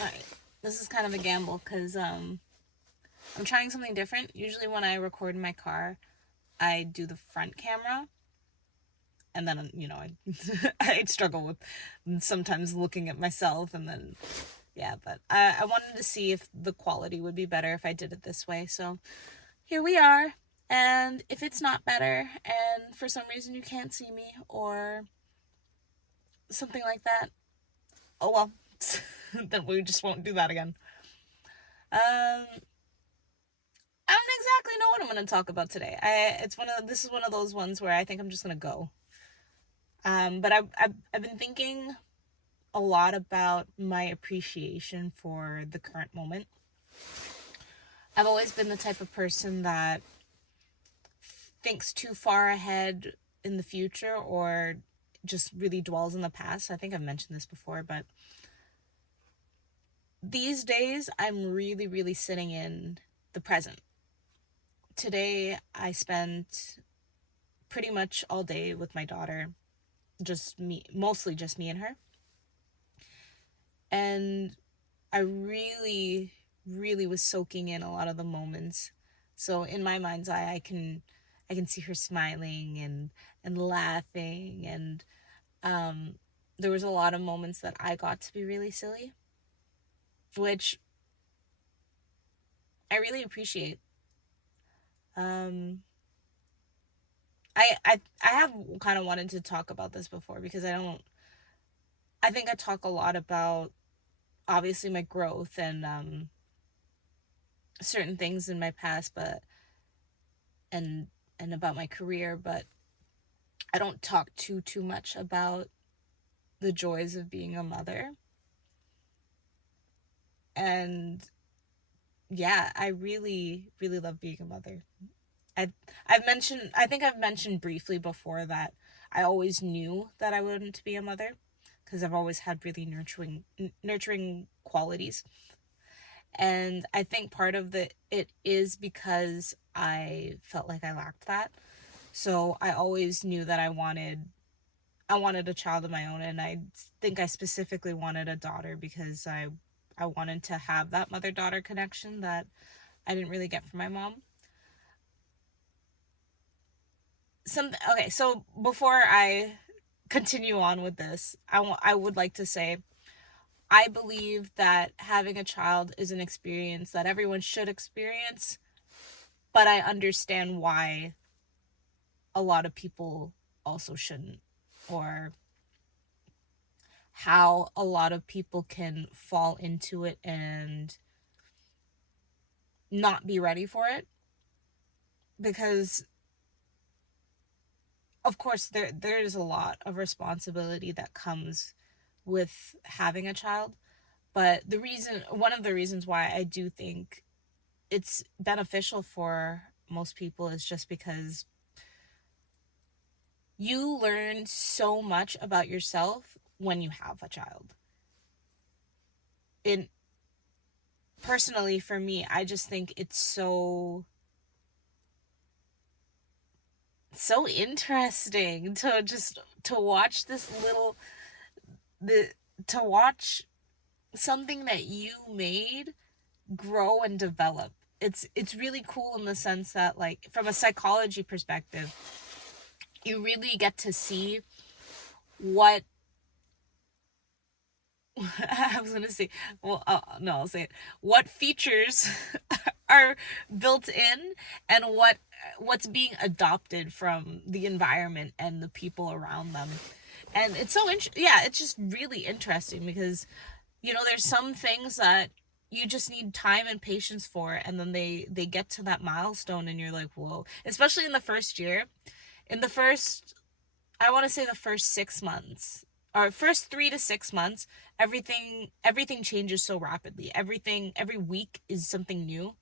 Alright, this is kind of a gamble because I'm trying something different. Usually when I record in my car, I do the front camera, and then, I'd struggle with sometimes looking at myself, and then, yeah, but I wanted to see if the quality would be better if I did it this way, so here we are. And if it's not better, and for some reason you can't see me, or something like that, oh well. Then we just won't do that again. Um, I don't exactly know what I'm going to talk about today. This is one of those ones where I think I'm just going to go. But I've been thinking a lot about my appreciation for the current moment. I've always been the type of person that thinks too far ahead in the future, or just really dwells in the past. I think I've mentioned this before, but these days I'm really, really sitting in the present. Today I spent pretty much all day with my daughter, just me, mostly just me and her. And I really, really was soaking in a lot of the moments. So in my mind's eye, I can see her smiling and laughing, and there was a lot of moments that I got to be really silly, which I really appreciate. Um, I have kind of wanted to talk about this before, because I think I talk a lot about, obviously, my growth and certain things in my past, but and about my career, but I don't talk too much about the joys of being a mother. And yeah, I really, really love being a mother. I I think I've mentioned briefly before that I always knew that I wanted to be a mother, because I've always had really nurturing qualities. And I think part of it is because I felt like I lacked that. So I always knew that I wanted a child of my own, and I think I specifically wanted a daughter, because I wanted to have that mother-daughter connection that I didn't really get from my mom. Okay, so before I continue on with this, I would like to say I believe that having a child is an experience that everyone should experience, but I understand why a lot of people also shouldn't, or how a lot of people can fall into it and not be ready for it. Because of course there's a lot of responsibility that comes with having a child, but one of the reasons why I do think it's beneficial for most people is just because you learn so much about yourself when you have a child. And personally, for me, I just think it's so interesting to watch the to watch something that you made grow and develop. It's really cool in the sense that, like, from a psychology perspective, you really get to see what I was gonna say. Well, no, I'll say it. What features are built in, and what's being adopted from the environment and the people around them. And it's yeah, it's just really interesting, because there's some things that you just need time and patience for, and then they get to that milestone, and you're like, whoa. Especially in the first year, in the first I want to say the first 6 months, or first 3 to 6 months, everything changes so rapidly. Every week is something new.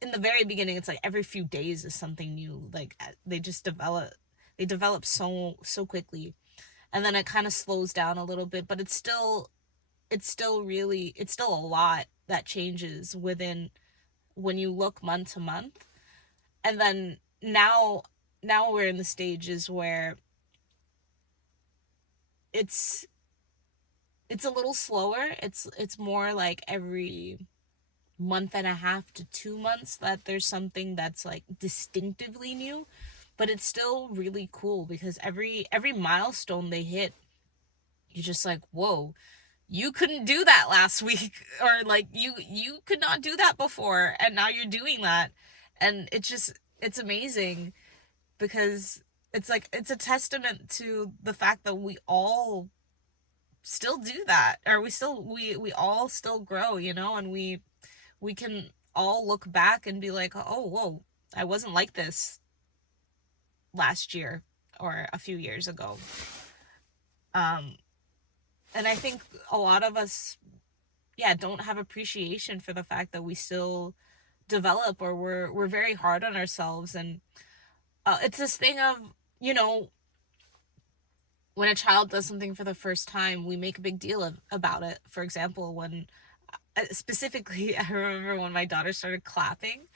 In the very beginning, it's like every few days is something new. Like, they develop so quickly, and then it kind of slows down a little bit, but it's still a lot that changes within, when you look month to month. And then now we're in the stages where it's it's a little slower. It's more like every month and a half to 2 months that there's something that's like distinctively new, but it's still really cool because every milestone they hit, you're just like, whoa, you couldn't do that last week, or like you could not do that before, and now you're doing that. And it's amazing because it's like it's a testament to the fact that we all still do that, or we all still grow, and we can all look back and be like, oh, whoa, I wasn't like this last year or a few years ago. And I think a lot of us, yeah, don't have appreciation for the fact that we still develop, or we're very hard on ourselves. And it's this thing of, you know, when a child does something for the first time, we make a big deal about it. For example, when specifically, I remember when my daughter started clapping,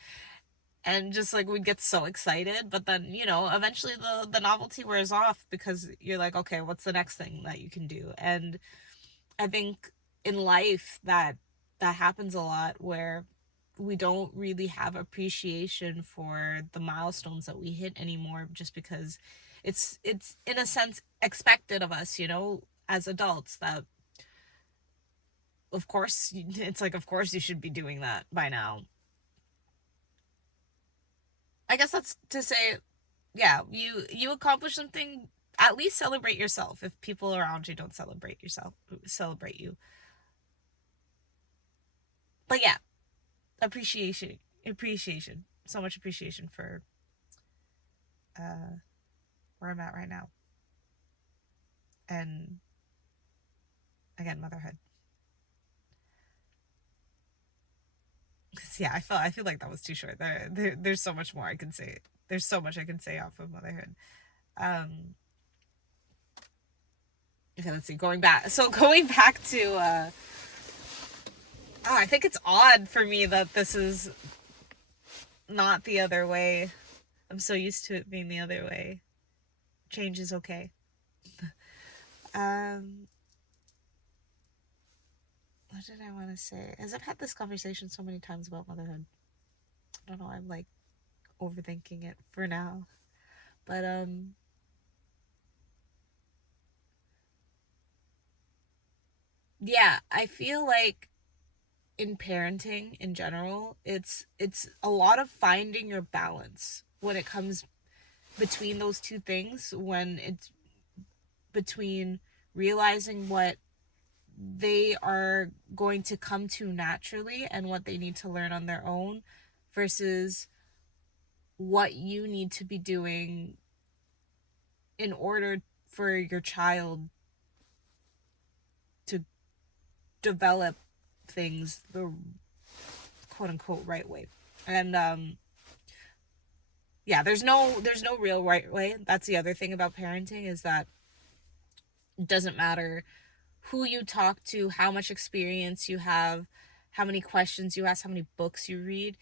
and just like we'd get so excited, but then, eventually the novelty wears off because you're like, okay, what's the next thing that you can do? And I think in life that happens a lot, where we don't really have appreciation for the milestones that we hit anymore, just because it's in a sense expected of us, as adults, that of course it's like, of course you should be doing that by now. I guess that's to say, yeah, you accomplish something, at least celebrate yourself. If people around you don't celebrate you. But yeah, appreciation, so much appreciation for uh where I'm at right now. And again, motherhood. Because yeah, I feel like that was too short. There's so much more I can say. There's so much I can say off of motherhood. um okay, let's see, going back to I think it's odd for me that this is not the other way. I'm so used to it being the other way. Change is okay. um what did I want to say? As I've had this conversation so many times about motherhood, I don't know, I'm like overthinking it for now. But yeah, I feel like in parenting in general, it's a lot of finding your balance when it comes between those two things, when it's between realizing what they are going to come to naturally and what they need to learn on their own, versus what you need to be doing in order for your child to develop things the quote unquote right way. And yeah, there's no real right way. That's the other thing about parenting, is that it doesn't matter who you talk to, how much experience you have, how many questions you ask, how many books you read.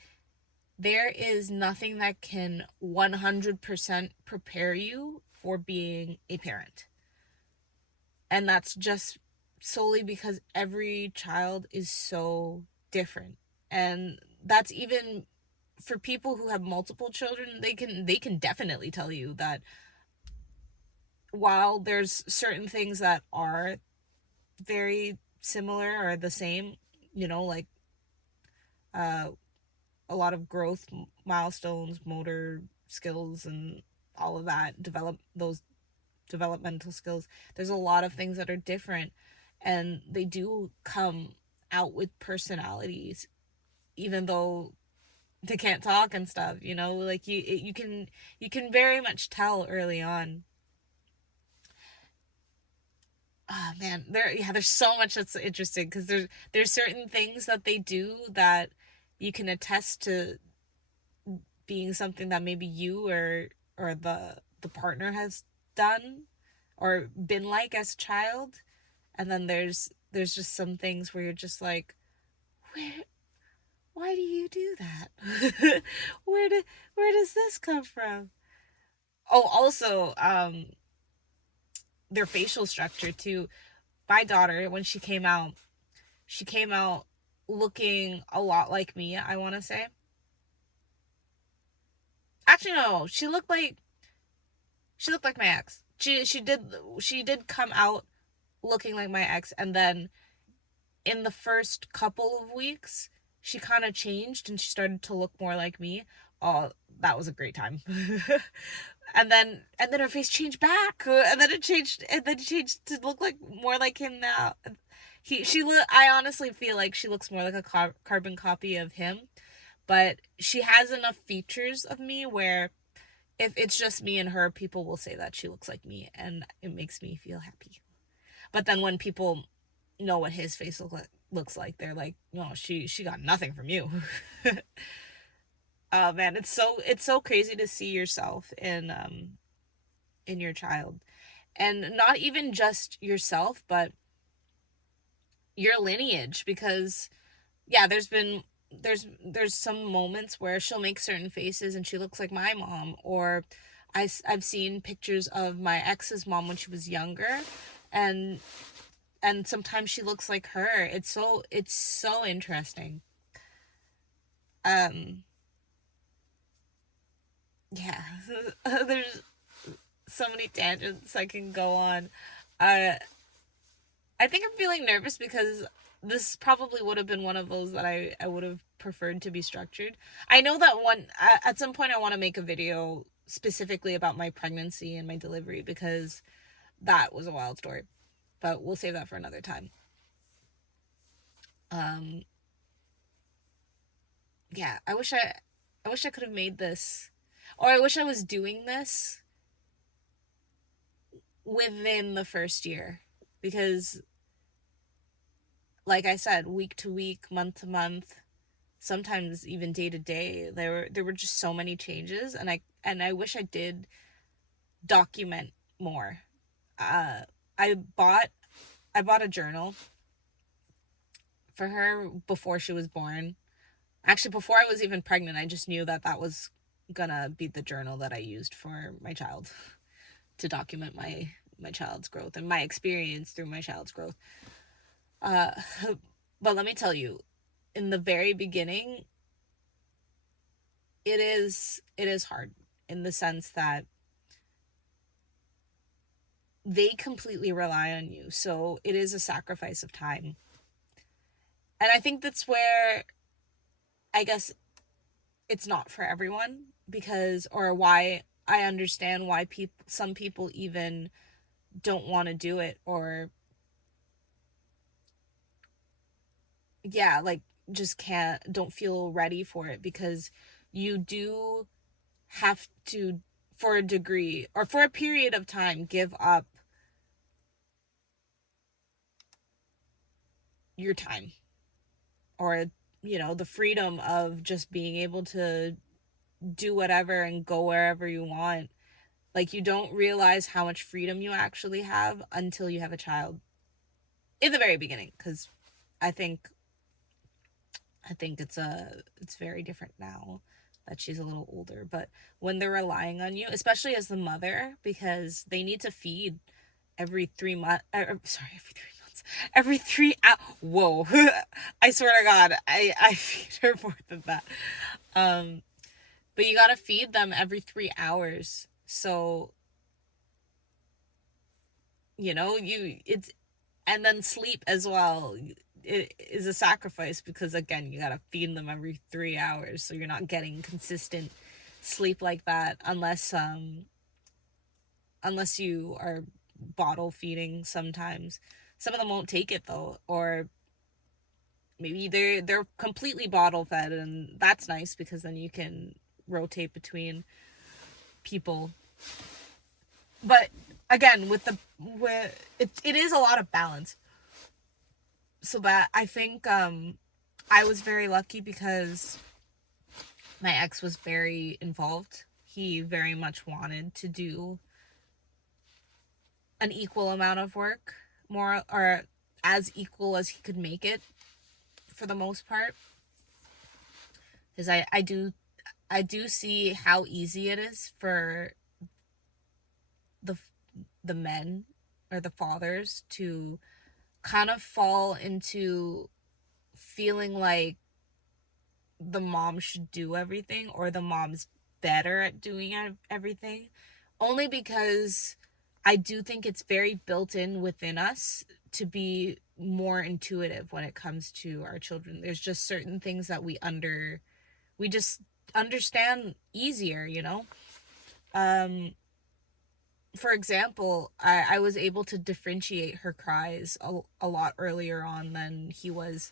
There is nothing that can 100% prepare you for being a parent. And that's just solely because every child is so different. And that's even for people who have multiple children, they can definitely tell you that while there's certain things that are very similar or the same, like uh a lot of growth milestones, motor skills, and all of that, those developmental skills, there's a lot of things that are different, and they do come out with personalities, even though they can't talk and stuff, like you can very much tell early on. Oh man, there's so much that's interesting, because there's certain things that they do that you can attest to being something that maybe you or the partner has done or been like as a child. And then there's just some things where you're just like, where why do you do that? Where does this come from? Oh, also, their facial structure too. my daughter, when she came out looking a lot like me, I want to say. Actually, no, she looked like my ex. She did come out looking like my ex, and then in the first couple of weeks, she kind of changed and she started to look more like me. Oh, that was a great time. and then her face changed back, and then it changed to look like more like him now. I honestly feel like she looks more like a carbon copy of him, but she has enough features of me where if it's just me and her, people will say that she looks like me, and it makes me feel happy. But then when people know what his face looks like, they're like, no, she got nothing from you. Oh man, it's so crazy to see yourself in your child, and not even just yourself, but your lineage. Because yeah, there's some moments where she'll make certain faces and she looks like my mom, or I've seen pictures of my ex's mom when she was younger, and sometimes she looks like her. It's so interesting. um yeah. There's so many tangents I can go on. uh I think I'm feeling nervous because this probably would have been one of those that I would have preferred to be structured. I know that at some point I want to make a video specifically about my pregnancy and my delivery, because that was a wild story, but we'll save that for another time. um yeah, I wish I could have made this, or I wish I was doing this within the first year, because like I said, week to week, month to month, sometimes even day to day, there were just so many changes, and I wish I did document more. uh I bought a journal for her before she was born. Actually, before I was even pregnant, I just knew that that was gonna be the journal that I used for my child, to document my child's growth and my experience through my child's growth. uh but let me tell you, in the very beginning, it is hard, in the sense that they completely rely on you, so it is a sacrifice of time. And I think that's where, I guess, it's not for everyone, because, or why I understand why some people even don't want to do it, or yeah, like, just don't feel ready for it, because you do have to, for a degree or for a period of time, give up your time, or the freedom of just being able to do whatever and go wherever you want. Like, you don't realize how much freedom you actually have until you have a child, in the very beginning, because i think it's very different now that she's a little older. But when they're relying on you, especially as the mother, because they need to feed every 3 months, sorry, every 3 months, every 3 hours. Whoa. I swear to God, I feed her more than that. But you gotta feed them every 3 hours. So, it's, and then sleep as well. It is a sacrifice, because again, you gotta feed them every 3 hours. So you're not getting consistent sleep like that, unless you are bottle feeding sometimes. Some of them won't take it though, or maybe they're completely bottle fed, and that's nice, because then you can rotate between people. But again, it is a lot of balance. So that, I think, I was very lucky, because my ex was very involved. He very much wanted to do an equal amount of work, more, or as equal as he could make it, for the most part. Because I do see how easy it is for the the men, or the fathers, to kind of fall into feeling like the mom should do everything, or the mom's better at doing everything, only because I do think it's very built in within us to be more intuitive when it comes to our children. There's just certain things that we just understand easier, you know. For example, I was able to differentiate her cries a lot earlier on than he was.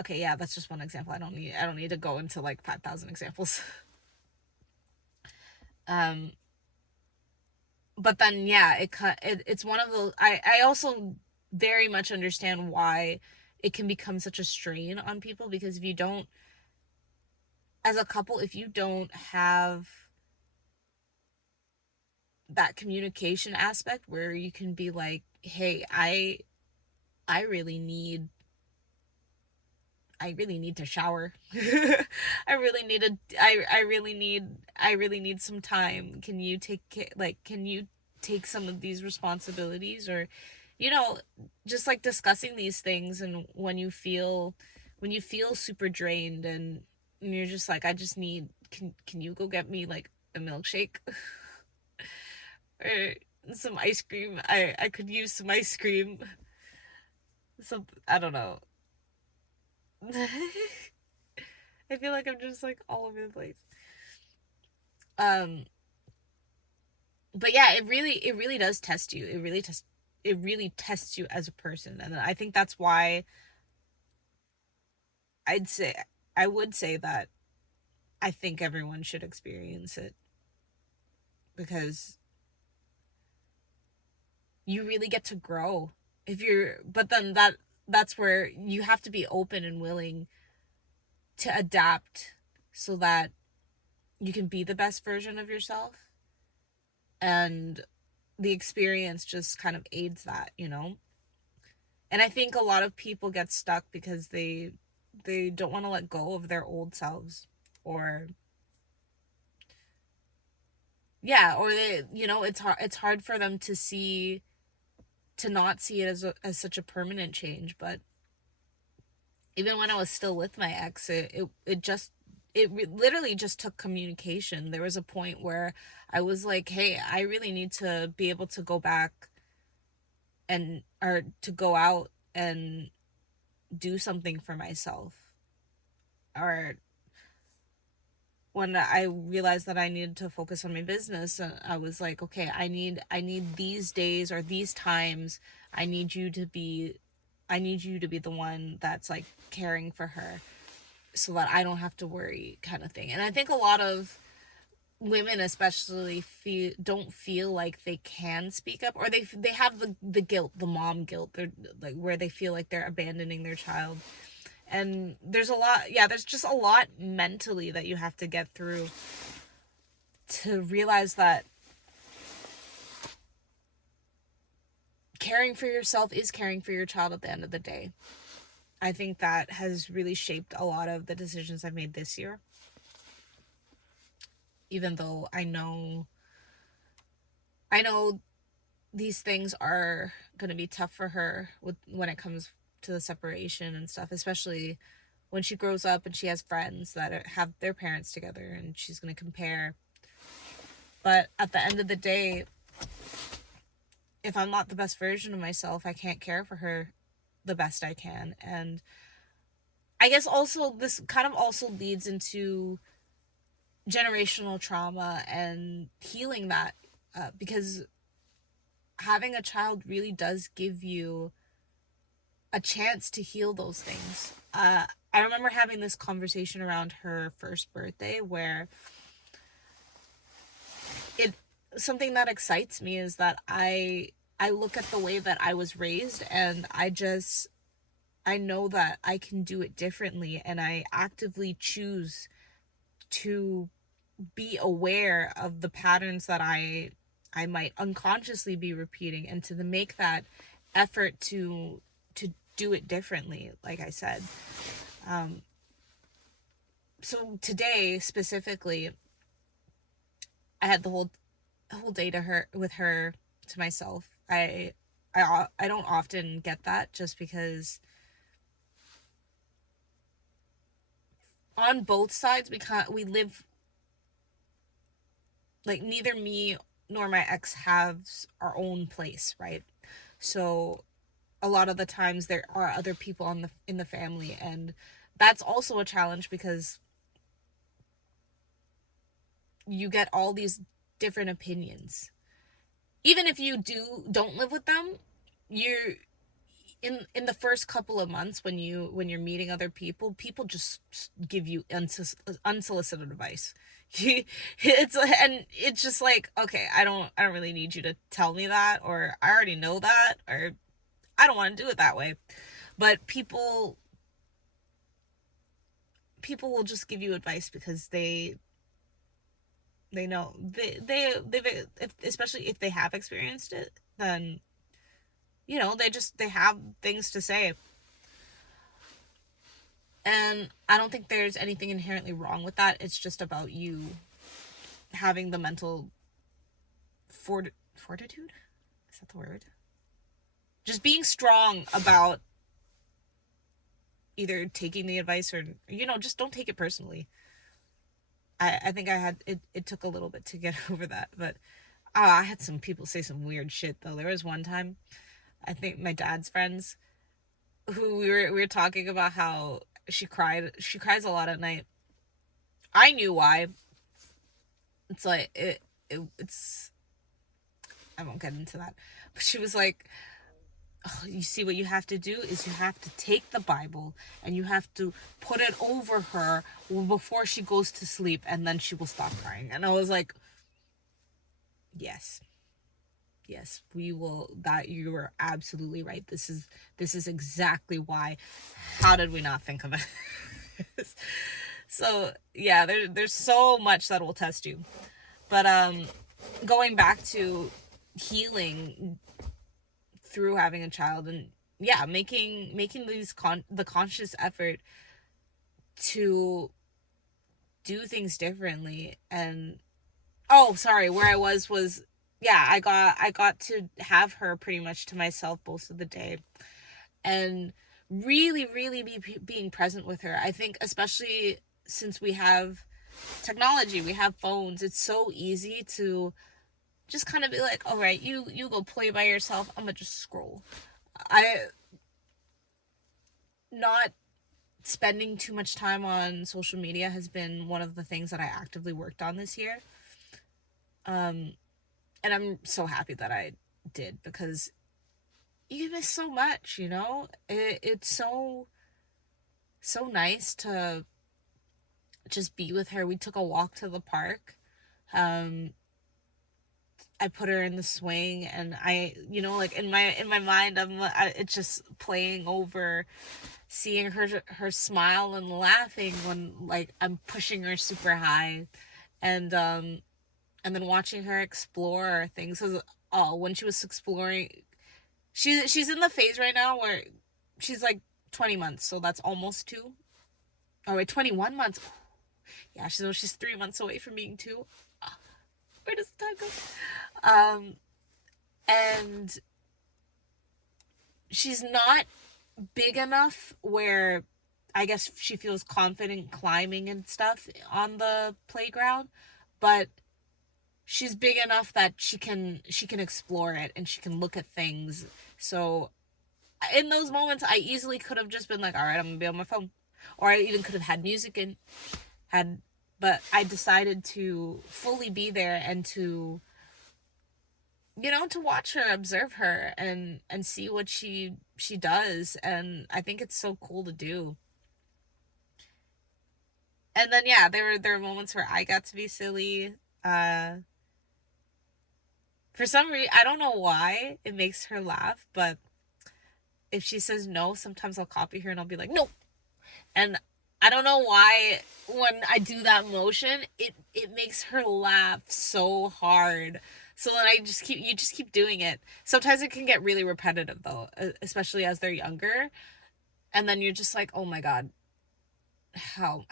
Okay, yeah, that's just one example. I don't need to go into like 5,000 examples. um but then yeah, it's one of those. I also very much understand why it can become such a strain on people, because if you don't, as a couple, if you don't have that communication aspect where you can be like, hey, I really need I really need to shower. I really need some time. Can you can you take some of these responsibilities? Or, you know, just like discussing these things. And when you feel super drained, and you're just like, I just need, can you go get me like a milkshake or some ice cream? I could use some ice cream. Some, I don't know. I feel like I'm just like all over the place. Um, but yeah, it really does test you. It really tests you as a person, and I think that's why I'd say I would say that I think everyone should experience it, because you really get to grow if you're. But then that's where you have to be open and willing to adapt, so that you can be the best version of yourself, and the experience just kind of aids that, you know. And I think a lot of people get stuck because they don't want to let go of their old selves, or yeah, or they, you know, it's hard for them to not see it as such a permanent change. But even when I was still with my ex, literally just took communication. There was a point where I was like, hey, I really need to be able to go back, and or to go out and do something for myself. Or when I realized that I needed to focus on my business, I was like, okay, I need these days or these times. I need you to be I need you to be the one that's like caring for her, so that I don't have to worry, kind of thing. And I think a lot of women especially don't feel like they can speak up, or they have the guilt, the mom guilt. They're like, where they feel like they're abandoning their child. And there's just a lot mentally that you have to get through to realize that caring for yourself is caring for your child at the end of the day. I think that has really shaped a lot of the decisions I've made this year. Even though I know these things are going to be tough for her when it comes to the separation and stuff, especially when she grows up and she has friends that have their parents together, and she's going to compare. But at the end of the day, if I'm not the best version of myself, I can't care for her the best I can. And I guess also this kind of also leads into generational trauma and healing that, because having a child really does give you a chance to heal those things. I remember having this conversation around her first birthday, where it something that excites me is that I look at the way that I was raised, and I know that I can do it differently, and I actively choose to be aware of the patterns that I might unconsciously be repeating, and to make that effort to do it differently, like I said. So today specifically, I had the whole day to myself. I don't often get that, just because on both sides we live, like, neither me nor my ex has our own place, right? So a lot of the times there are other people in the family, and that's also a challenge, because you get all these different opinions. Even if you don't live with them, you're in the first couple of months, when you're meeting other people, people just give you unsolicited advice. It's just like, okay, I don't really need you to tell me that, or I already know that, or I don't want to do it that way. But people will just give you advice because they know, they've especially if they have experienced it, then they have things to say. And I don't think there's anything inherently wrong with that. It's just about you having the mental fortitude, is that the word? Just being strong about either taking the advice, or just don't take it personally. I think it took a little bit to get over that. But I had some people say some weird shit, though. There was one time, I think my dad's friends, who we were talking about how she cries a lot at night. I knew why. It's like it's I won't get into that. But she was like, oh, you see, what you have to do is you have to take the Bible and you have to put it over her before she goes to sleep, and then she will stop crying. And I was like, yes, we will. That, you are absolutely right. This is exactly why. How did we not think of it? So yeah, there's so much that will test you. But going back to healing through having a child, and yeah, making the conscious effort to do things differently. And oh, sorry, where I was, yeah, I got to have her pretty much to myself most of the day, and really really being present with her. I think, especially since we have technology, we have phones, it's so easy to just kind of be like, all right, you go play by yourself, I'm gonna just scroll. I Not spending too much time on social media has been one of the things that I actively worked on this year. And I'm so happy that I did, because you miss so much, it's so nice to just be with her. We took a walk to the park. I put her in the swing, and like, in my mind, it's just playing over seeing her smile and laughing when, like, I'm pushing her super high, and then watching her explore things. Oh, when she was exploring, she's in the phase right now where she's like 20 months, so that's almost 2. Oh wait, 21 months. Yeah, she's 3 months away from being 2. Where does the time go? And she's not big enough where I guess she feels confident climbing and stuff on the playground, but she's big enough that she can explore it, and she can look at things. So in those moments, I easily could have just been like, all right, I'm gonna be on my phone, or I even could have had music and but I decided to fully be there, and to to watch her, observe her, and see what she does. And I think it's so cool to do. And then yeah, there were moments where I got to be silly. For some reason, I don't know why it makes her laugh, but if she says no, sometimes I'll copy her and I'll be like, no. And I don't know why, when I do that motion, it makes her laugh so hard. So then you just keep doing it. Sometimes it can get really repetitive, though, especially as they're younger. And then you're just like, oh my God, how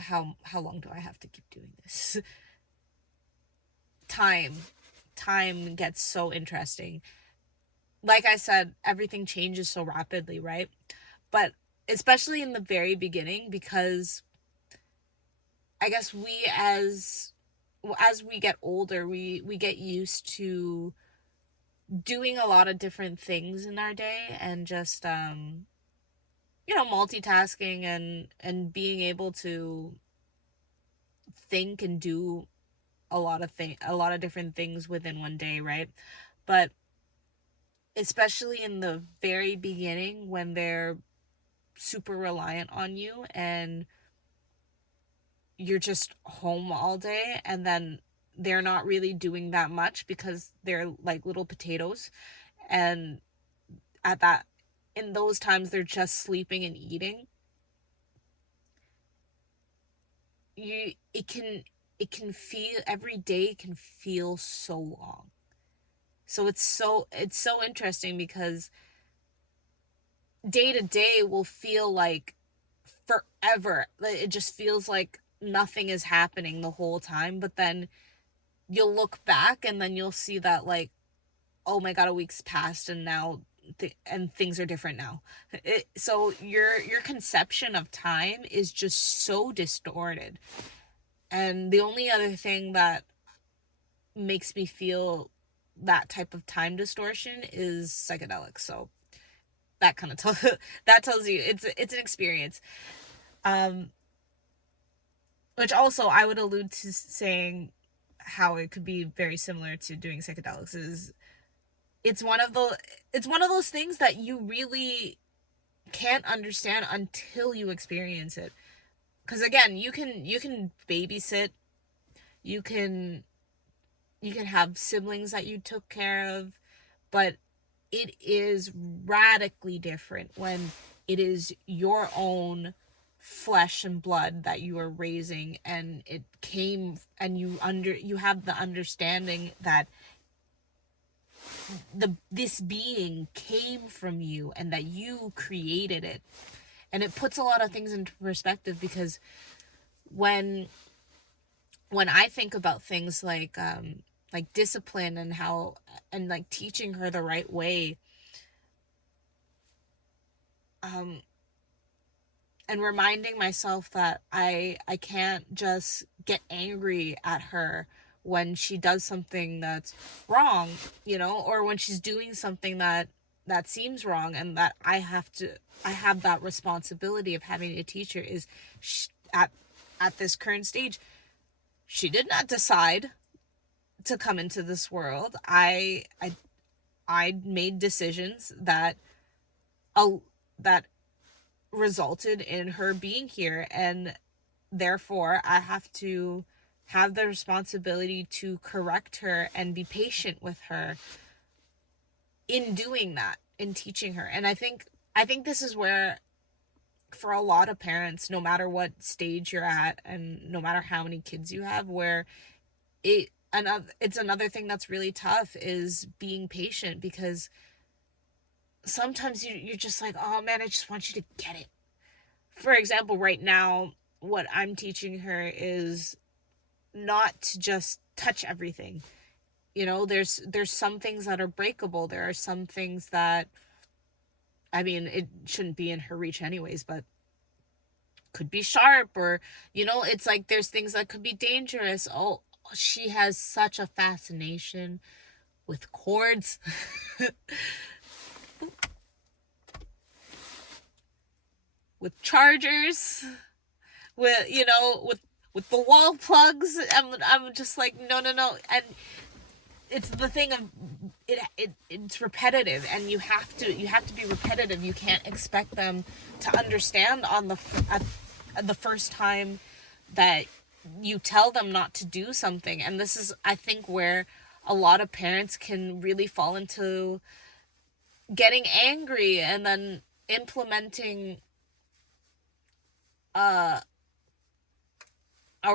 long do I have to keep doing this? Time gets so interesting. like I said, everything changes so rapidly, right? But especially in the very beginning, because I guess we as we get older, we get used to doing a lot of different things in our day, and just multitasking, and being able to think and do a lot of different things within one day, right? But especially in the very beginning, when they're super reliant on you and you're just home all day, and then they're not really doing that much because they're like little potatoes, and at that in those times they're just sleeping and eating. you it can feel, every day can feel so long. So it's so interesting, because day to day will feel like forever. It just feels like nothing is happening the whole time, but then you'll look back and then you'll see that, like, oh my god, a week's passed, and now and things are different now. So your conception of time is just so distorted. And the only other thing that makes me feel that type of time distortion is psychedelics. So that kind of that tells you it's an experience. Um, which also I would allude to saying how it could be very similar to doing psychedelics is it's one of the it's one of those things that you really can't understand until you experience it. Because again, you can babysit, you can have siblings that you took care of, but it is radically different when it is your own flesh and blood that you are raising, and it came, and you have the understanding that this being came from you and that you created it. And it puts a lot of things into perspective, because when I think about things like discipline, and how, and like teaching her the right way, um and reminding myself that I can't just get angry at her when she does something that's wrong, or when she's doing something that seems wrong, and that I have that responsibility of having a teacher. Is at this current stage, she did not decide to come into this world. I made decisions that that resulted in her being here, and therefore I have to have the responsibility to correct her and be patient with her in doing that, in teaching her. And I think this is where, for a lot of parents, no matter what stage you're at and no matter how many kids you have, where it's another thing that's really tough, is being patient. Because sometimes you're just like, oh man, I just want you to get it. For example, right now, what I'm teaching her is not to just touch everything. There's some things that are breakable. There are some things that, I mean, it shouldn't be in her reach anyways, but could be sharp, or it's like there's things that could be dangerous. Oh, she has such a fascination with cords. With chargers, with the wall plugs. I'm just like, no, and it's the thing of it's repetitive, and you have to be repetitive. You can't expect them to understand on the first time that you tell them not to do something. And this is, I think, where a lot of parents can really fall into getting angry and then implementing a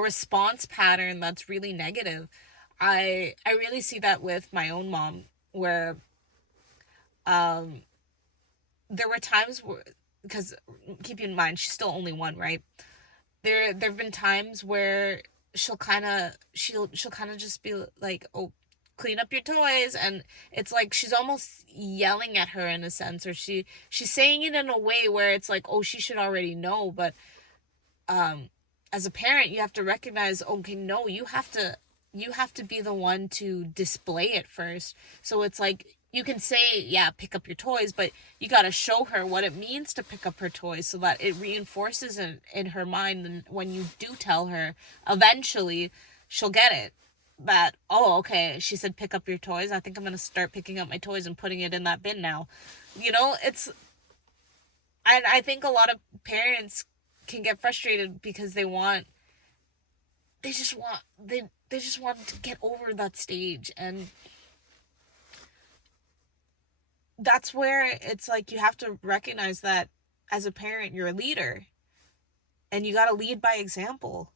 response pattern that's really negative. I really see that with my own mom, where there were times where, because keep in mind she's still only one, right? There've been times where she'll kind of just be like, oh, clean up your toys. And it's like she's almost yelling at her in a sense, or she's saying it in a way where it's like, oh, she should already know. But as a parent, you have to recognize, okay, no, you have to be the one to display it first. So it's like, you can say, yeah, pick up your toys, but you got to show her what it means to pick up her toys, so that it reinforces in her mind. And when you do tell her, eventually she'll get it, that, oh, okay, she said pick up your toys, I think I'm going to start picking up my toys and putting it in that bin now. It's, I think a lot of parents can get frustrated because they just want to get over that stage. And that's where it's like, you have to recognize that as a parent, you're a leader, and you got to lead by example.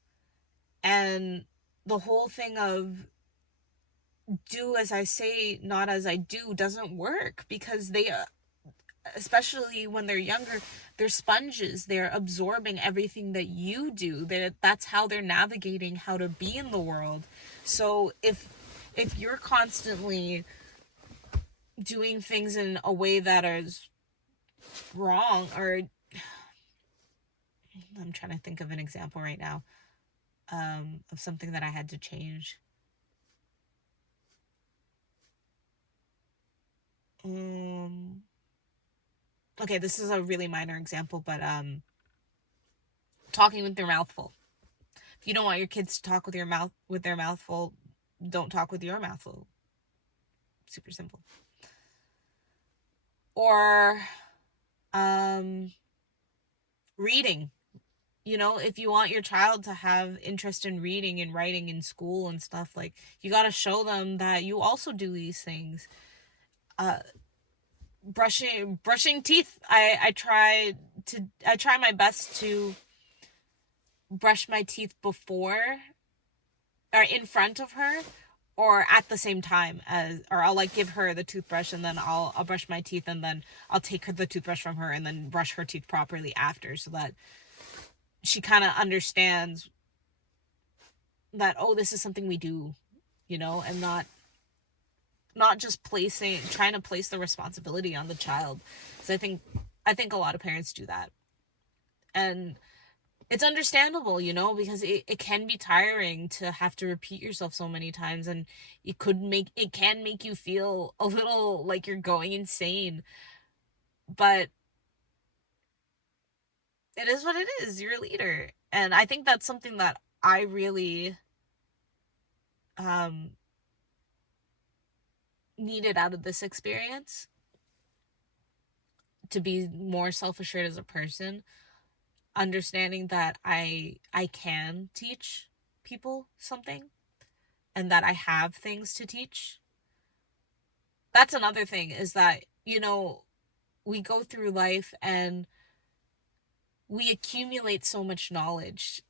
And the whole thing of do as I say, not as I do, doesn't work, because they, especially when they're younger, they're sponges. They're absorbing everything that you do. That's how they're navigating how to be in the world. So if you're constantly doing things in a way that is wrong, or I'm trying to think of an example right now, of something that I had to change. Okay, this is a really minor example, but talking with their mouth full. If you don't want your kids to talk with their mouth full, don't talk with your mouth full. Super simple. Or reading. If you want your child to have interest in reading and writing in school and stuff, like, you got to show them that you also do these things. Brushing teeth. I try my best to brush my teeth before, or in front of her, or at the same time or I'll like give her the toothbrush, and then I'll brush my teeth, and then I'll take the toothbrush from her and then brush her teeth properly after, so that she kind of understands that, oh, this is something we do, and not just trying to place the responsibility on the child. So I think a lot of parents do that. And it's understandable, because it can be tiring to have to repeat yourself so many times, and it can make you feel a little like you're going insane. But it is what it is. You're a leader. And I think that's something that I really needed out of this experience, to be more self-assured as a person, understanding that I can teach people something, and that I have things to teach. That's another thing, is that, we go through life and we accumulate so much knowledge.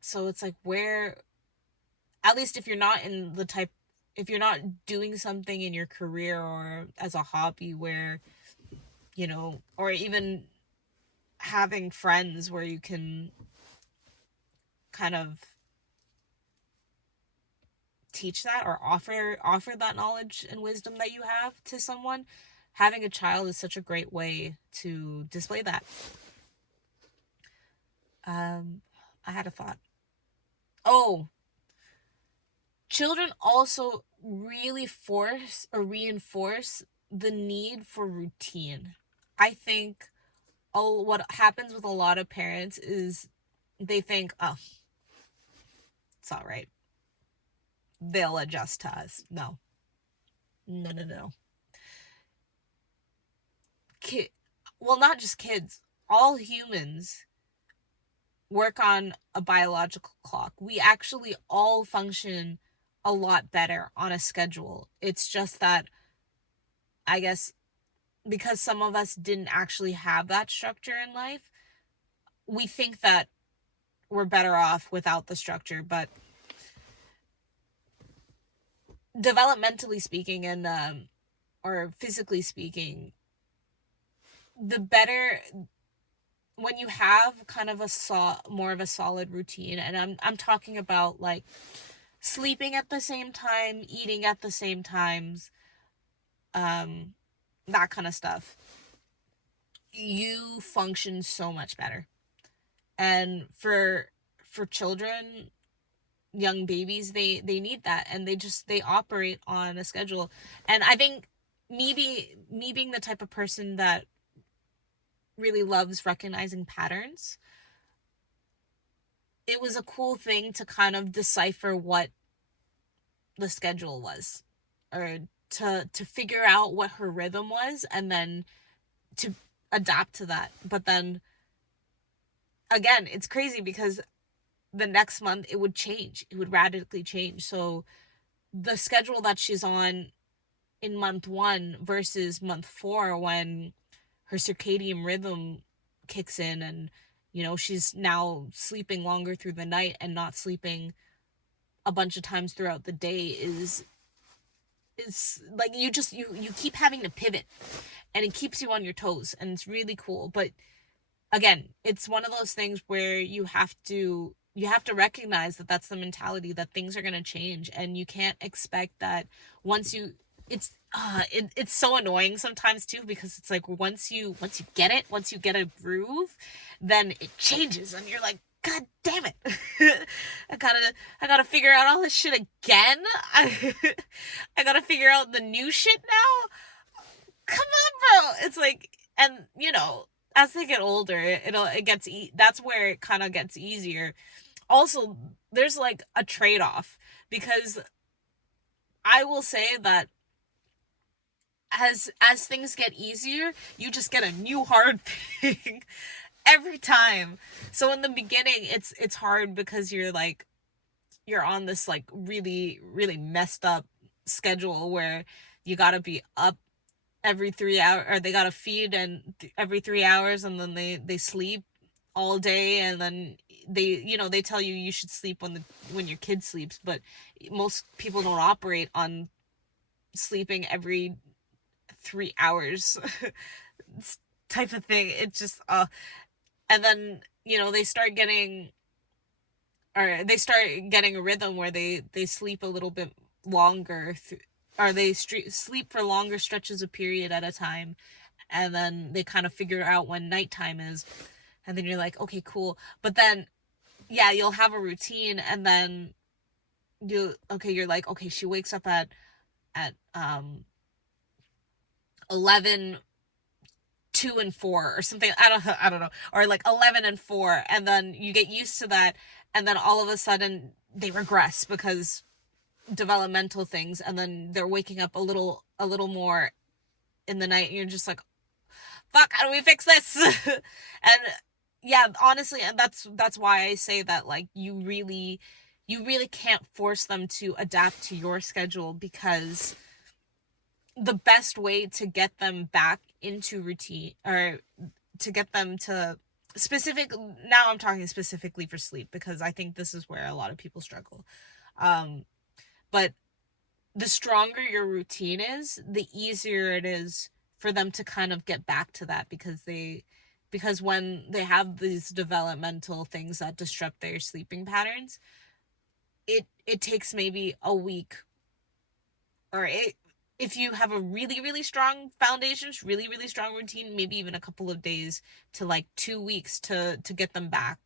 So it's like, where, at least if you're not doing something in your career or as a hobby where, or even having friends where you can kind of teach that, or offer that knowledge and wisdom that you have to someone, having a child is such a great way to display that. I had a thought. Oh, children also really reinforce the need for routine. I think what happens with a lot of parents is they think, oh, it's all right, they'll adjust to us. No. Well, not just kids, all humans work on a biological clock. We actually all function a lot better on a schedule. It's just that, I guess, because some of us didn't actually have that structure in life, we think that we're better off without the structure. But developmentally speaking, and or physically speaking, the better, when you have kind of more of a solid routine, and I'm talking about, like, sleeping at the same time, eating at the same times, that kind of stuff, you function so much better. And for children, young babies, they need that, and they operate on a schedule. And I think me being the type of person that really loves recognizing patterns, it was a cool thing to kind of decipher what the schedule was, or to figure out what her rhythm was, and then to adapt to that. But then again, it's crazy because the next month it would change. It would radically change. So the schedule that she's on in month 1 versus month 4, when her circadian rhythm kicks in, and she's now sleeping longer through the night and not sleeping a bunch of times throughout the day, is like you keep having to pivot, and it keeps you on your toes, and it's really cool. But again, it's one of those things where you have to recognize that that's the mentality, that things are going to change, and you can't expect that once you it's so annoying sometimes too, because it's like once you get it, once you get a groove, then it changes, and you're like, God damn it. I gotta figure out all this shit again. I gotta figure out the new shit now. Come on, bro. It's like, and as they get older, it gets that's where it kind of gets easier. Also, there's like a trade-off, because I will say that as things get easier, you just get a new hard thing every time. So in the beginning, it's hard because you're on this like really really messed up schedule where you got to be up every 3 hours, or they got to feed and every 3 hours, and then they sleep all day, and then they tell you should sleep when your kid sleeps, but most people don't operate on sleeping every 3 hours type of thing. It's just and then they start getting a rhythm where they sleep a little bit longer, or they sleep for longer stretches of period at a time, and then they kind of figure out when nighttime is, and then you're like, okay, cool. But then yeah, you'll have a routine, and then you're like, okay, she wakes up at 11, 2 and 4 or something. I don't know, or like 11 and 4, and then you get used to that, and then all of a sudden they regress because developmental things, and then they're waking up a little more in the night, and you're just like, fuck, how do we fix this? And yeah, honestly, and that's why I say that, like, you really can't force them to adapt to your schedule, because the best way to get them back into routine, or to get them to now I'm talking specifically for sleep, because I think this is where a lot of people struggle, but the stronger your routine is, the easier it is for them to kind of get back to that, because when they have these developmental things that disrupt their sleeping patterns, it takes maybe a week, or if you have a really really strong foundation, really really strong routine, maybe even a couple of days to like 2 weeks to get them back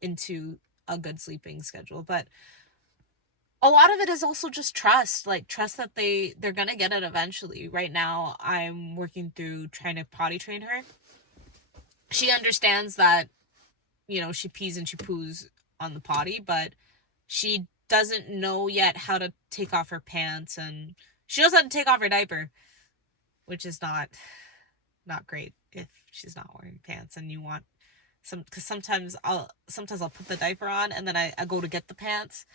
into a good sleeping schedule. But a lot of it is also just trust, like trust that they're gonna get it eventually. Right now I'm working through trying to potty train her. She understands that she pees and she poos on the potty, but she doesn't know yet how to take off her pants, and she knows how to take off her diaper, which is not great if she's not wearing pants and you want because sometimes I'll put the diaper on, and then I go to get the pants,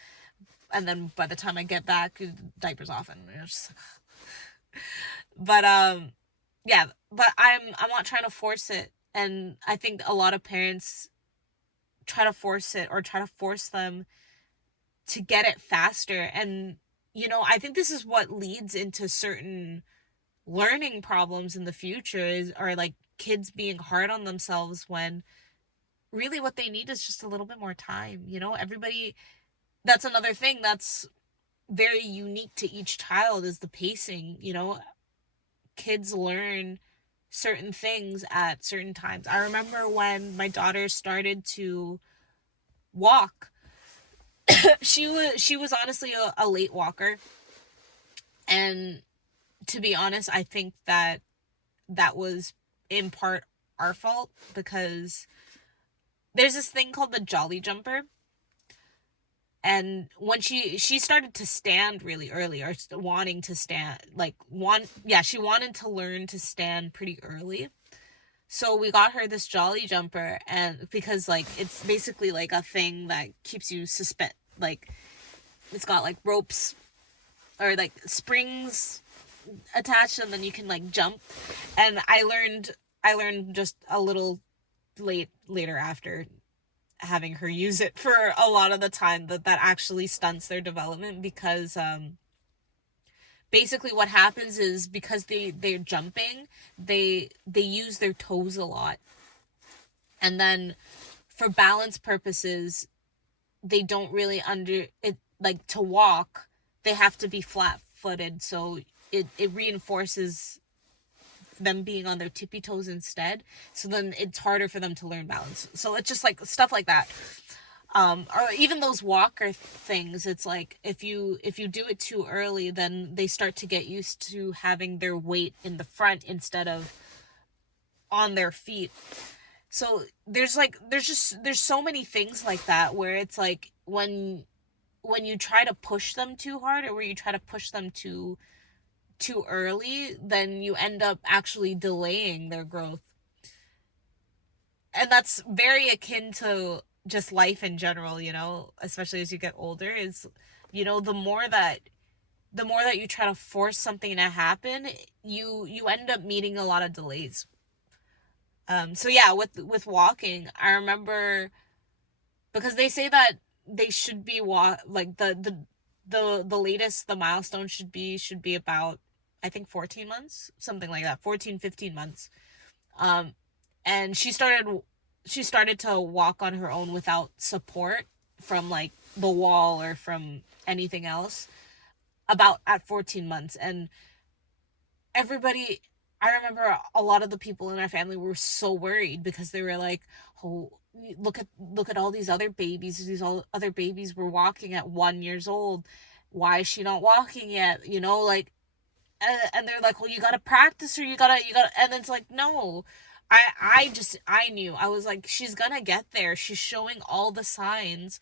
and then by the time I get back, the diaper's off, and it's just but yeah, but I'm not trying to force it, and I think a lot of parents try to force it, or try to force them to get it faster. And I think this is what leads into certain learning problems in the future, or like kids being hard on themselves, when really what they need is just a little bit more time. Everybody that's another thing that's very unique to each child, is the pacing. You know, kids learn certain things at certain times. I remember when my daughter started to walk, she was honestly a late walker, and to be honest, I think that was in part our fault, because there's this thing called the jolly jumper. And when she started to stand really early, or wanting to stand, like, she wanted to learn to stand pretty early. So we got her this jolly jumper, and because, like, it's basically like a thing that keeps you like, it's got like ropes or like springs attached, and then you can like jump. And I learned just a little later, after having her use it for a lot of the time, that actually stunts their development, because basically what happens is, because they're jumping, they use their toes a lot, and then for balance purposes, they don't really under it, like, to walk, they have to be flat footed, so it reinforces them being on their tippy toes instead, so then it's harder for them to learn balance. So it's just like stuff like that. Or even those walker things, it's like, if you do it too early, then they start to get used to having their weight in the front instead of on their feet. So there's so many things like that, where it's like, when you try to push them too hard, or where you try to push them too early, then you end up actually delaying their growth. And that's very akin to just life in general, you know, especially as you get older, is, you know, the more that you try to force something to happen, you end up meeting a lot of delays. So yeah, with walking, I remember, because they say that they should be like, the latest, the milestone should be about, I think, 14 months, something like that, 14, 15 months. And she started to walk on her own without support from, like, the wall or from anything else, about at 14 months. And everybody, I remember a lot of the people in our family were so worried, because they were like, oh, look at all these other babies. These all other babies were walking at 1 year old. Why is she not walking yet? You know, like, and they're like, well, you gotta practice, or you gotta, and it's like, no. I knew. I was like, she's gonna get there. She's showing all the signs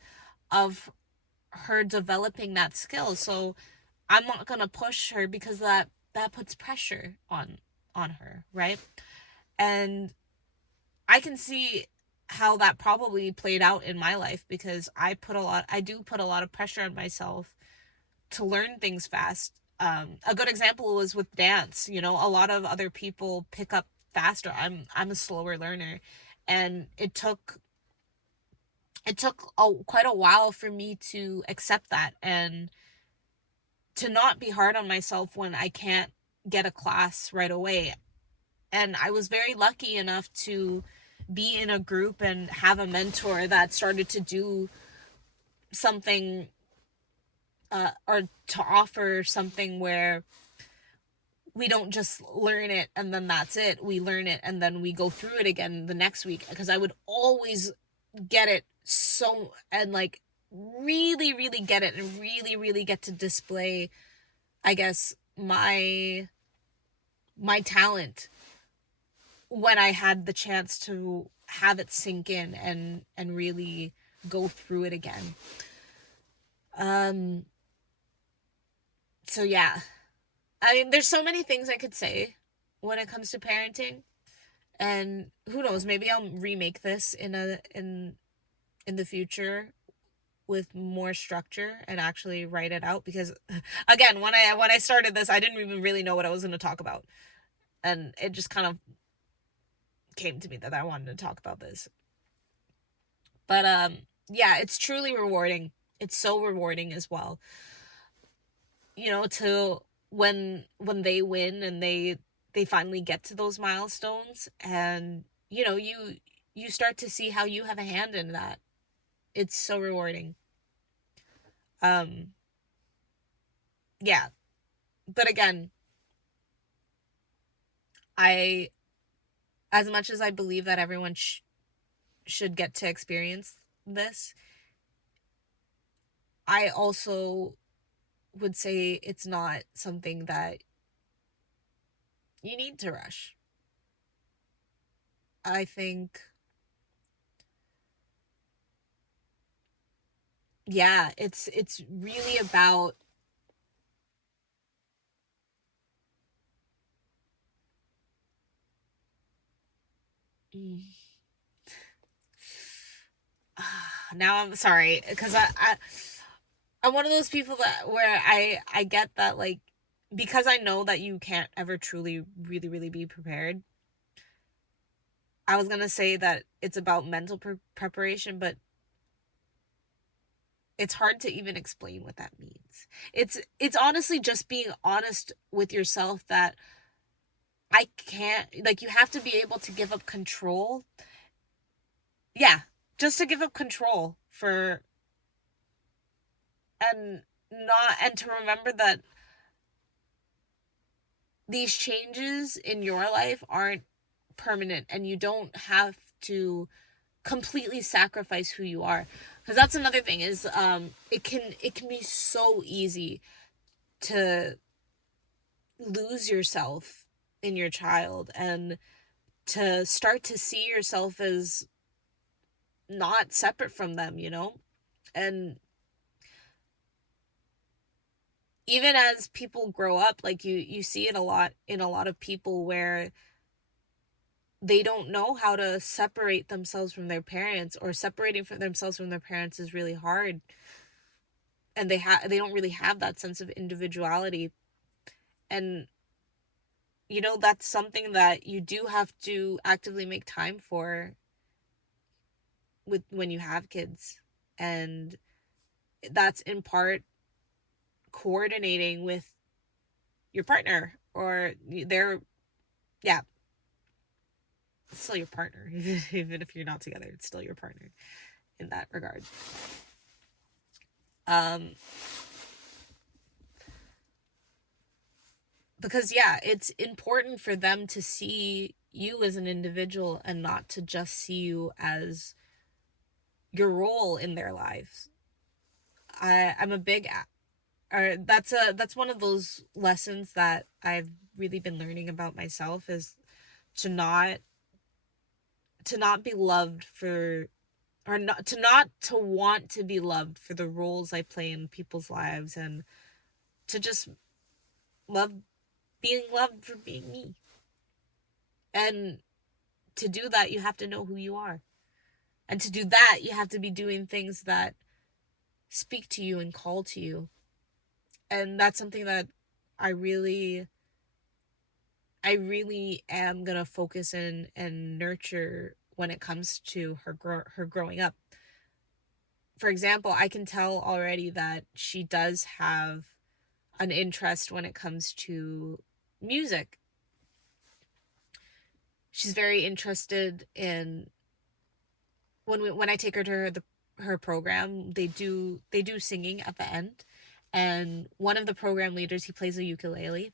of her developing that skill. So I'm not gonna push her, because that puts pressure on her, right? And I can see how that probably played out in my life, because I do put a lot of pressure on myself to learn things fast. A good example was with dance. You know, a lot of other people pick up faster. I'm a slower learner, and it took quite a while for me to accept that, and to not be hard on myself when I can't get a class right away. And I was very lucky enough to be in a group and have a mentor that started to do something, or to offer something where we don't just learn it and then that's it. We learn it and then we go through it again the next week, because I would always get it, so, and like, really, really get it, and really, really get to display, I guess, my talent, when I had the chance to have it sink in and really go through it again. So yeah, I mean, there's so many things I could say when it comes to parenting, and who knows, maybe I'll remake this in the future with more structure and actually write it out, because again, when I started this, I didn't even really know what I was going to talk about, and it just kind of came to me that I wanted to talk about this. But yeah, it's truly rewarding. It's so rewarding as well, you know, to when they win and they finally get to those milestones, and you know, you start to see how you have a hand in that. It's so rewarding. Yeah. But again, I, as much as I believe that everyone should get to experience this, I also would say it's not something that you need to rush. I think, yeah, it's really about, now I'm sorry, because I'm one of those people that where I get that, like, because I know that you can't ever truly really really be prepared. I was gonna say that it's about mental preparation, but it's hard to even explain what that means. It's honestly just being honest with yourself that I can't, like, you have to be able to give up control. Yeah, just to give up control for, and not, and to remember that these changes in your life aren't permanent, and you don't have to completely sacrifice who you are, because that's another thing is, it can be so easy to lose yourself in your child, and to start to see yourself as not separate from them, and even as people grow up, like, you see it a lot in a lot of people where they don't know how to separate themselves from their parents, or separating from themselves from their parents is really hard, and they don't really have that sense of individuality. And that's something that you do have to actively make time for with when you have kids, and that's in part coordinating with your partner, or their, yeah, it's still your partner. Even if you're not together, it's still your partner in that regard. um because, yeah, it's important for them to see you as an individual, and not to just see you as your role in their lives. I'm a big, or that's one of those lessons that I've really been learning about myself, is to not be loved for, or not to want to be loved for the roles I play in people's lives, and to just love being loved for being me. And to do that, you have to know who you are. And to do that, you have to be doing things that speak to you and call to you. And that's something that I really am going to focus in and nurture when it comes to her growing up. For example, I can tell already that she does have an interest when it comes to music. She's very interested in, when I take her to her program, they do singing at the end, and one of the program leaders, he plays a ukulele,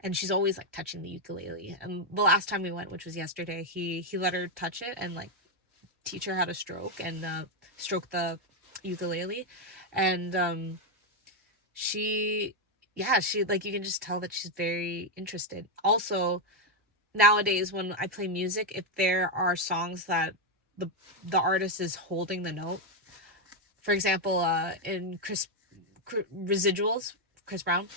and she's always like touching the ukulele. And the last time we went, which was yesterday, he let her touch it and like teach her how to stroke the ukulele. And she yeah, she, like, you can just tell that she's very interested. Also, nowadays when I play music, if there are songs that the artist is holding the note, for example, in Residuals, Chris Brown,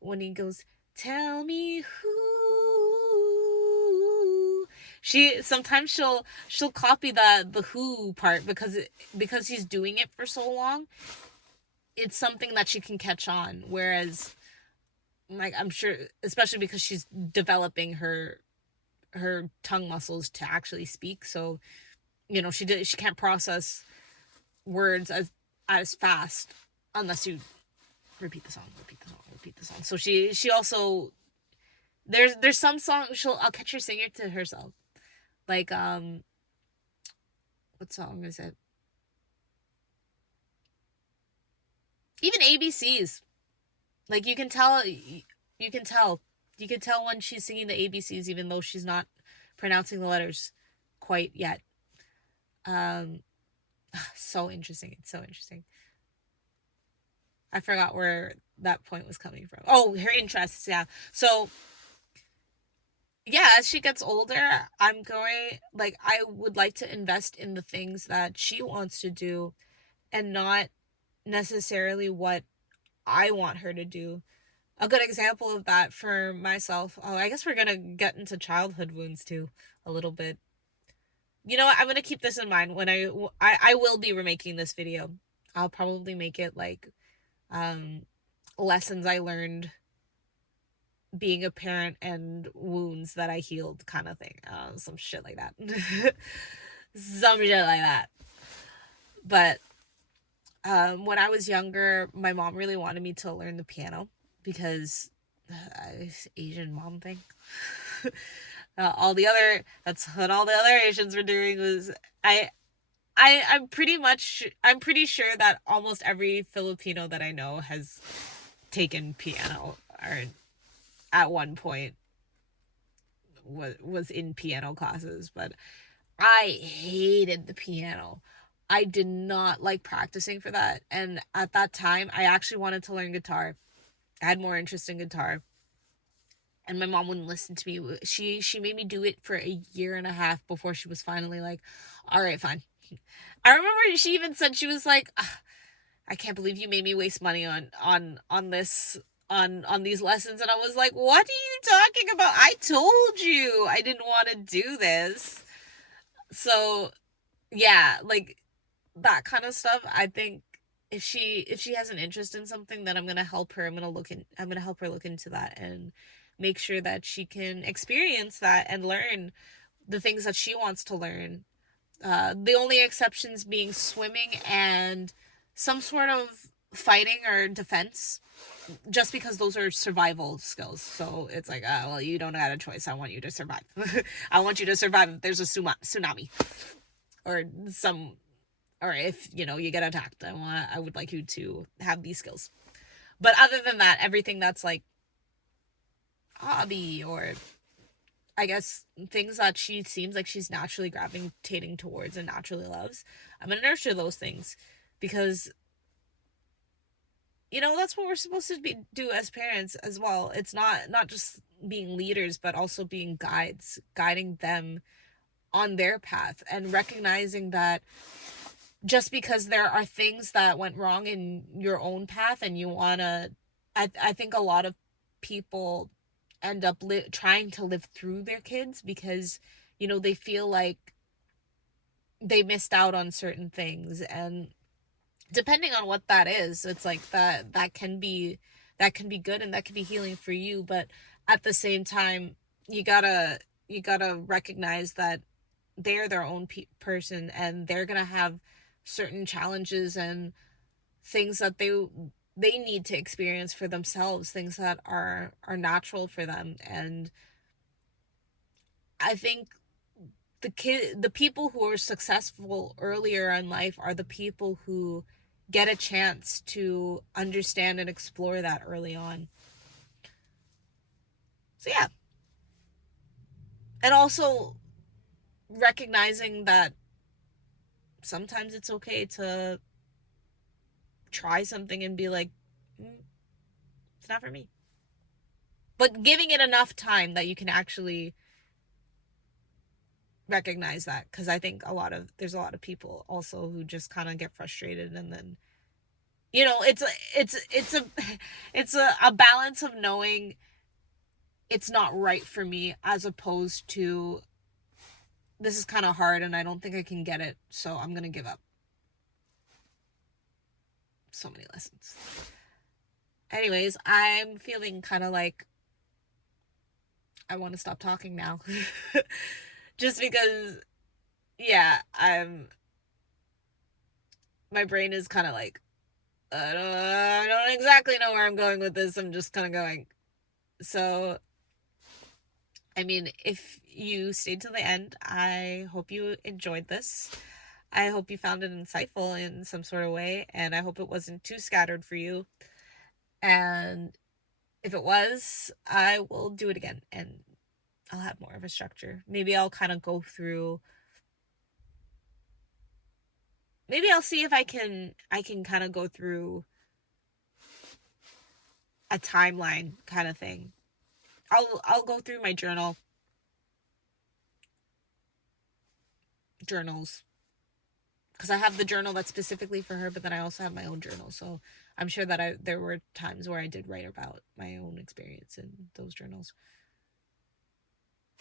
when he goes, "Tell me who," she'll copy the who part, because he's doing it for so long. It's something that she can catch on, whereas, like, I'm sure, especially because she's developing her tongue muscles to actually speak, so she can't process words as fast unless you repeat the song, repeat the song, repeat the song. So she also, there's some songs I'll catch her sing it to herself, like, what song is it? Even ABCs. Like, you can tell when she's singing the ABCs, even though she's not pronouncing the letters quite yet. So interesting. It's so interesting. I forgot where that point was coming from. Oh, her interests, yeah. So, yeah, as she gets older, I would like to invest in the things that she wants to do and not necessarily what I want her to do. A good example of that for myself, I guess we're gonna get into childhood wounds too, a little bit. You know what? I'm gonna keep this in mind when I will be remaking this video. I'll probably make it like lessons I learned being a parent and wounds that I healed kind of thing. Some shit like that. Some shit like that. But when I was younger, my mom really wanted me to learn the piano because Asian mom thing. That's what all the other Asians were doing was I'm pretty sure that almost every Filipino that I know has taken piano or at one point was in piano classes, but I hated the piano. I did not like practicing for that. And at that time, I actually wanted to learn guitar. I had more interest in guitar. And my mom wouldn't listen to me. She made me do it for a year and a half before she was finally like, all right, fine. I remember she even said, she was like, I can't believe you made me waste money on this on these lessons. And I was like, what are you talking about? I told you I didn't want to do this. So yeah, like that kind of stuff. I think if she has an interest in something, then I'm gonna help her. I'm gonna help her look into that and make sure that she can experience that and learn the things that she wants to learn. The only exceptions being swimming and some sort of fighting or defense, just because those are survival skills. So it's like, well, you don't have a choice. I want you to survive. I want you to survive if there's a tsunami or if you get attacked. I would like you to have these skills. But other than that, everything that's like hobby or I guess things that she seems like she's naturally gravitating towards and naturally loves, I'm gonna nurture those things because that's what we're supposed to do as parents as well. It's not just being leaders, but also being guides, guiding them on their path and recognizing that just because there are things that went wrong in your own path and you wanna, I think a lot of people end up trying to live through their kids because they feel like they missed out on certain things, and depending on what that is, it's like that can be good and that can be healing for you. But at the same time, you gotta recognize that they're their own person and they're gonna have certain challenges and things that they need to experience for themselves, things that are natural for them. And I think the people who are successful earlier in life are the people who get a chance to understand and explore that early on. So yeah. And also recognizing that sometimes it's okay to try something and be like, it's not for me. But giving it enough time that you can actually recognize that, because I think there's a lot of people also who just kind of get frustrated, and then it's a balance of knowing it's not right for me as opposed to this is kind of hard and I don't think I can get it, so I'm gonna give up. So many lessons. Anyways, I'm feeling kind of like I want to stop talking now. Just because, yeah, my brain is kind of like, I don't exactly know where I'm going with this. I'm just kind of going. So, I mean, if you stayed to the end, I hope you enjoyed this. I hope you found it insightful in some sort of way, and I hope it wasn't too scattered for you. And if it was, I will do it again, and I'll have more of a structure. Maybe I'll kind of go through. Maybe I'll see if I can kind of go through a timeline kind of thing. I'll go through my journals, because I have the journal that's specifically for her, but then I also have my own journal. So I'm sure that there were times where I did write about my own experience in those journals.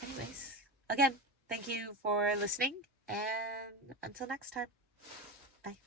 Anyways, again, thank you for listening, and until next time, bye.